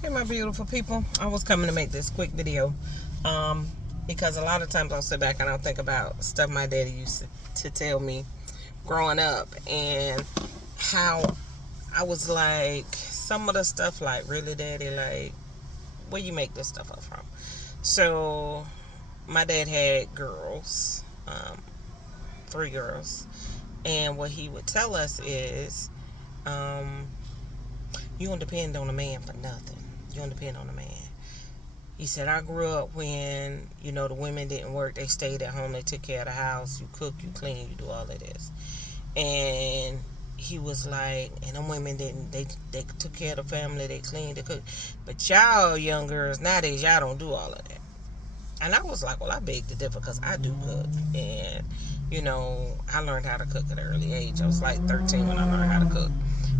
Hey, my beautiful people. I was coming to make this quick video because a lot of times I'll sit back and I'll think about stuff my daddy used to tell me growing up and how I was like, some of the stuff like, really, daddy, like, where you make this stuff up from? So my dad had girls, 3 girls, and what he would tell us is, you don't depend on a man for nothing. You don't depend on a man. He said, I grew up when, the women didn't work. They stayed at home. They took care of the house. You cook, you clean, you do all of this. And he was like, and them women didn't, they took care of the family. They cleaned, they cooked. But y'all young girls nowadays, y'all don't do all of that. And I was like, well, I beg to differ because I do cook. And, I learned how to cook at an early age. I was like 13 when I learned how to cook.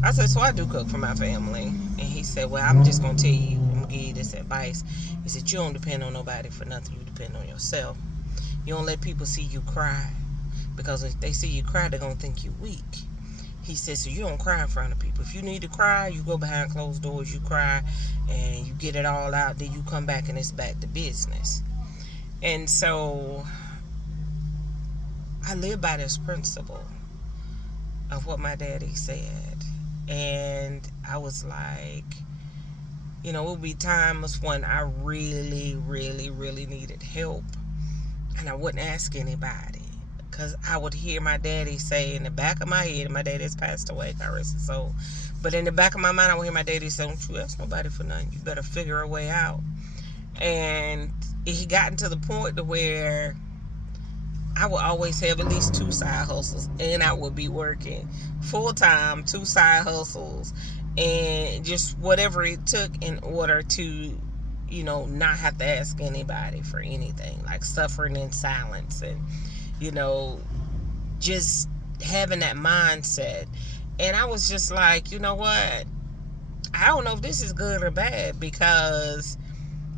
I said, so I do cook for my family. And he said, well, I'm just going to tell you, I'm going to give you this advice. He said, you don't depend on nobody for nothing. You depend on yourself. You don't let people see you cry. Because if they see you cry, they're going to think you're weak. He said, so you don't cry in front of people. If you need to cry, you go behind closed doors, you cry, and you get it all out. Then you come back and it's back to business. And so I live by this principle of what my daddy said. And I was like, it would be times when I really, really, really needed help. And I wouldn't ask anybody. Because I would hear my daddy say in the back of my head, and my daddy has passed away, God rest his soul. But in the back of my mind, I would hear my daddy say, don't you ask nobody for nothing. You better figure a way out. And he gotten to the point to where I would always have at least 2 side hustles, and I would be working full time, 2 side hustles, and just whatever it took in order to, not have to ask anybody for anything, like suffering in silence and, just having that mindset. And I was just like, you know what? I don't know if this is good or bad because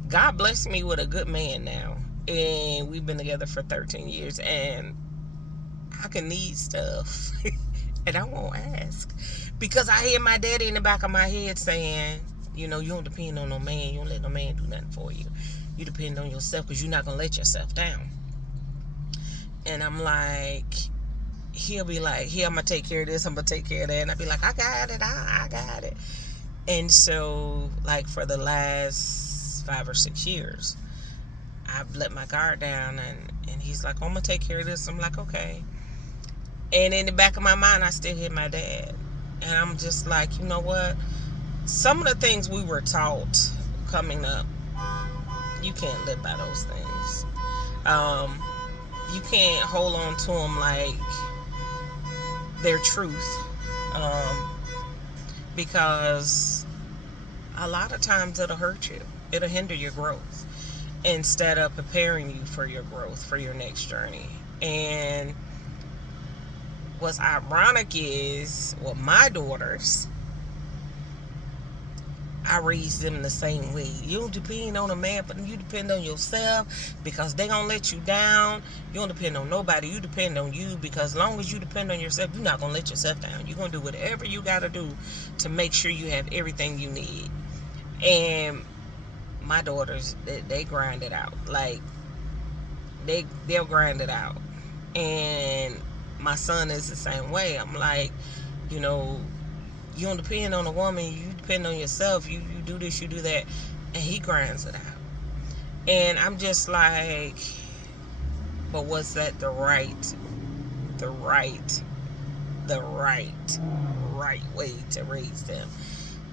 God blessed me with a good man now. And we've been together for 13 years. And I can need stuff. And I won't ask. Because I hear my daddy in the back of my head saying, you don't depend on no man. You don't let no man do nothing for you. You depend on yourself because you're not going to let yourself down. And I'm like, he'll be like, here, I'm going to take care of this. I'm going to take care of that. And I'll be like, I got it. I got it. And so, like, for the last 5 or 6 years, I've let my guard down, and he's like, oh, I'm going to take care of this. I'm like, okay. And in the back of my mind, I still hear my dad. And I'm just like, you know what? Some of the things we were taught coming up, you can't live by those things. You can't hold on to them like their truth. Because a lot of times it'll hurt you. It'll hinder your growth instead of preparing you for your growth, for your next journey. And what's ironic is, well, my daughters, I raised them the same way. You don't depend on a man, but you depend on yourself because they gonna let you down. You don't depend on nobody. You depend on you because as long as you depend on yourself, you're not gonna let yourself down. You're gonna do whatever you gotta do to make sure you have everything you need. And my daughters, they grind it out. Like, they'll grind it out. And my son is the same way. I'm like, you don't depend on a woman. You depend on yourself. You do this, you do that. And he grinds it out. And I'm just like, but was that the right way to raise them?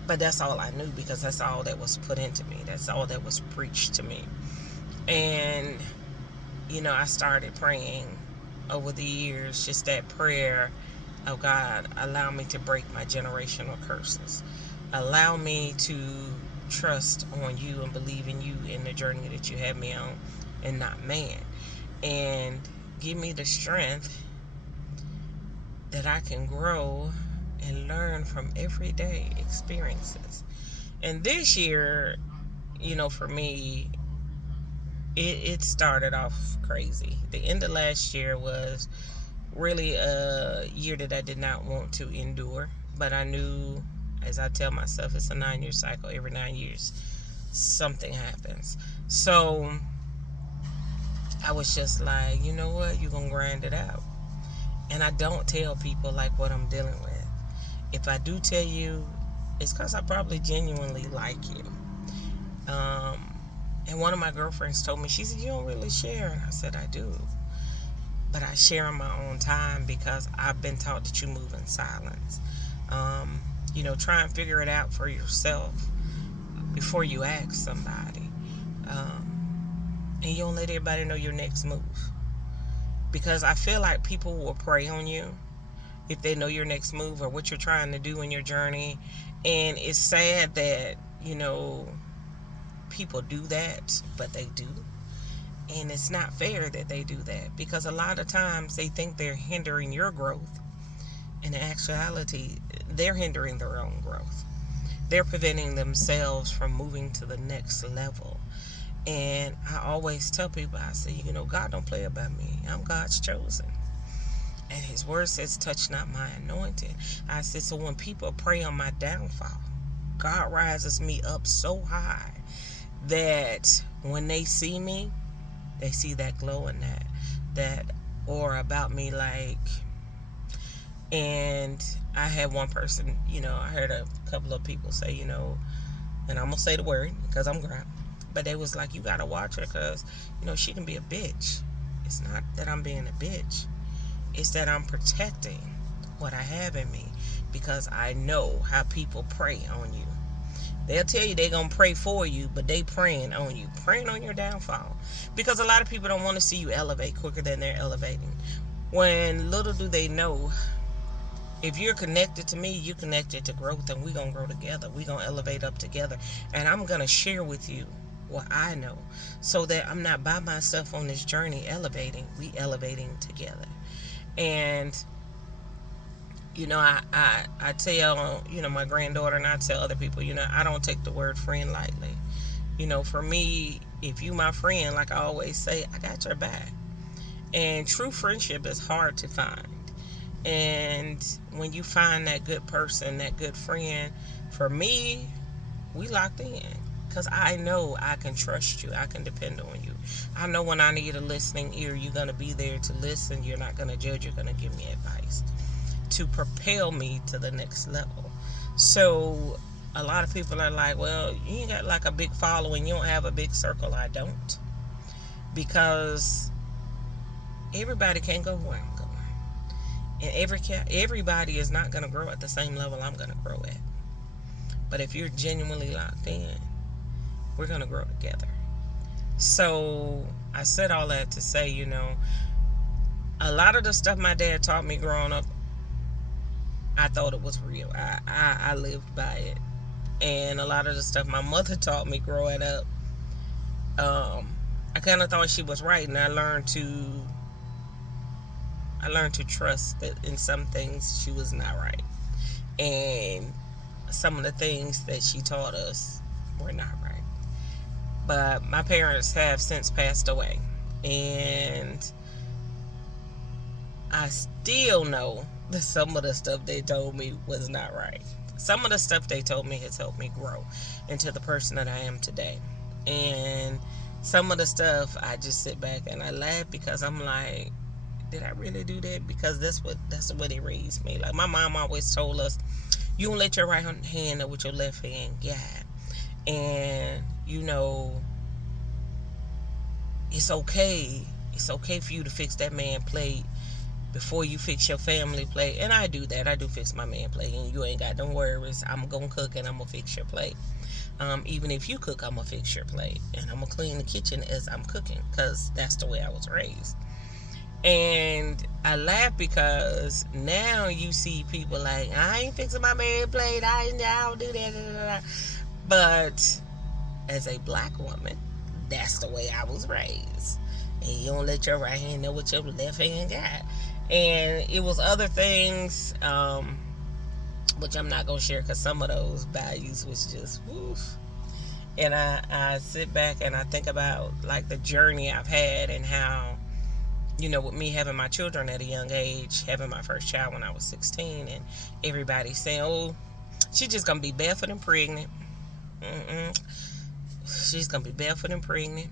But that's all I knew because that's all that was put into me. That's all that was preached to me. And, I started praying over the years, just that prayer of God, allow me to break my generational curses. Allow me to trust on you and believe in you in the journey that you have me on and not man. And give me the strength that I can grow and learn from everyday experiences. And this year, for me, it started off crazy. The end of last year was really a year that I did not want to endure, but I knew as I tell myself, it's a 9-year cycle. Every 9 years, something happens. So I was just like, you know what? You're going to grind it out. And I don't tell people like what I'm dealing with. If I do tell you, it's because I probably genuinely like you. And one of my girlfriends told me, she said, you don't really share. And I said, I do. But I share in my own time because I've been taught that you move in silence. Try and figure it out for yourself before you ask somebody. And you don't let everybody know your next move. Because I feel like people will prey on you if they know your next move or what you're trying to do in your journey. And it's sad that, people do that, but they do. And it's not fair that they do that, because a lot of times they think they're hindering your growth. In actuality, they're hindering their own growth. They're preventing themselves from moving to the next level. And I always tell people, I say, God don't play about me. I'm God's chosen. And his word says, touch not my anointed. I said, so when people prey on my downfall, God rises me up so high that when they see me, they see that glow and that aura about me. And I had one person, I heard a couple of people say, and I'm going to say the word because I'm ground. But they was like, you got to watch her because, she can be a bitch. It's not that I'm being a bitch. It's that I'm protecting what I have in me, because I know how people prey on you. They'll tell you they're going to pray for you, but they praying on you, praying on your downfall. Because a lot of people don't want to see you elevate quicker than they're elevating. When little do they know, if you're connected to me, you're connected to growth, and we're going to grow together. We're going to elevate up together. And I'm going to share with you what I know, so that I'm not by myself on this journey elevating. We elevating together. And I tell my granddaughter, and I tell other people, I don't take the word friend lightly. For me, if you my friend, like I always say, I got your back. And true friendship is hard to find. And when you find that good person, that good friend, for me, we locked in. Because I know I can trust you. I can depend on you. I know when I need a listening ear, you're going to be there to listen. You're not going to judge. You're going to give me advice to propel me to the next level. So a lot of people are like, well, you ain't got like a big following. You don't have a big circle. I don't. Because everybody can't go where I'm going. And everybody is not going to grow at the same level I'm going to grow at. But if you're genuinely locked in, we're going to grow together. So I said all that to say, a lot of the stuff my dad taught me growing up, I thought it was real. I lived by it. And a lot of the stuff my mother taught me growing up, I kind of thought she was right. And I learned to trust that in some things she was not right. And some of the things that she taught us were not right. But my parents have since passed away. And I still know that some of the stuff they told me was not right. Some of the stuff they told me has helped me grow into the person that I am today. And some of the stuff I just sit back and I laugh, because I'm like, did I really do that? Because that's the way they raised me. Like my mom always told us, you don't let your right hand know what your left hand got. And it's okay. It's okay for you to fix that man plate before you fix your family plate. And I do that. I do fix my man plate. And you ain't got no worries. I'm going to cook and I'm going to fix your plate. Even if you cook, I'm going to fix your plate. And I'm going to clean the kitchen as I'm cooking, because that's the way I was raised. And I laugh because now you see people like, I ain't fixing my man plate. I don't do that. But as a black woman, that's the way I was raised. And you don't let your right hand know what your left hand got. And it was other things, which I'm not going to share, because some of those values was just, woof. And I sit back and I think about like the journey I've had, and how, with me having my children at a young age, having my first child when I was 16, and everybody saying, oh, She's just gonna be barefoot and pregnant. Mm-mm. She's gonna be barefoot and pregnant,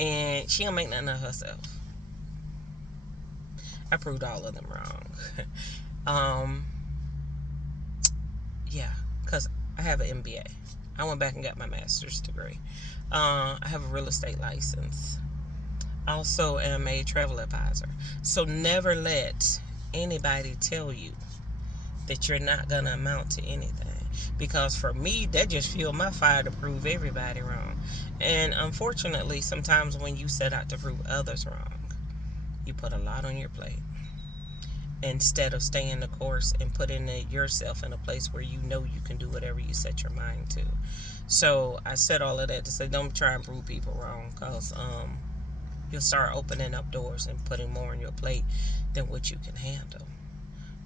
and she don't make nothing of herself. I proved all of them wrong. Yeah, because I have an MBA. I went back and got my master's degree. I have a real estate license. I also am a travel advisor. So never let anybody tell you that you're not going to amount to anything. Because for me, that just fueled my fire to prove everybody wrong. And unfortunately, sometimes when you set out to prove others wrong, you put a lot on your plate instead of staying the course and putting yourself in a place where you know you can do whatever you set your mind to. So I said all of that to say don't try and prove people wrong, because you'll start opening up doors and putting more on your plate than what you can handle.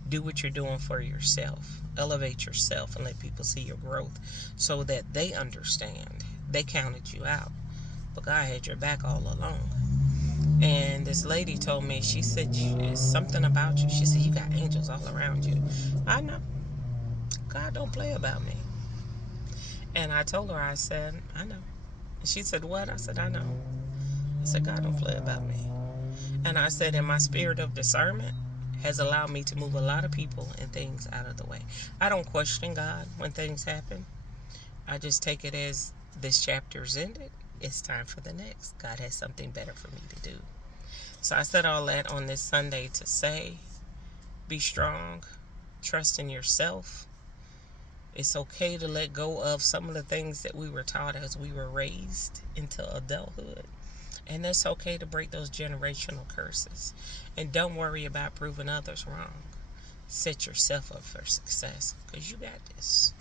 Do what you're doing for yourself. Elevate yourself and let people see your growth so that they understand. They counted you out, but God had your back all along. And this lady told me, she said, something about you. She said, you got angels all around you. I know. God don't play about me. And I told her, I said, I know. And she said, what? I said, I know. I said, God don't play about me. And I said, in my spirit of discernment has allowed me to move a lot of people and things out of the way. I don't question God when things happen. I just take it as this chapter's ended. It's time for the next. God has something better for me to do. So I said all that on this Sunday to say, be strong, trust in yourself. It's okay to let go of some of the things that we were taught as we were raised into adulthood. And it's okay to break those generational curses. And don't worry about proving others wrong. Set yourself up for success, because you got this.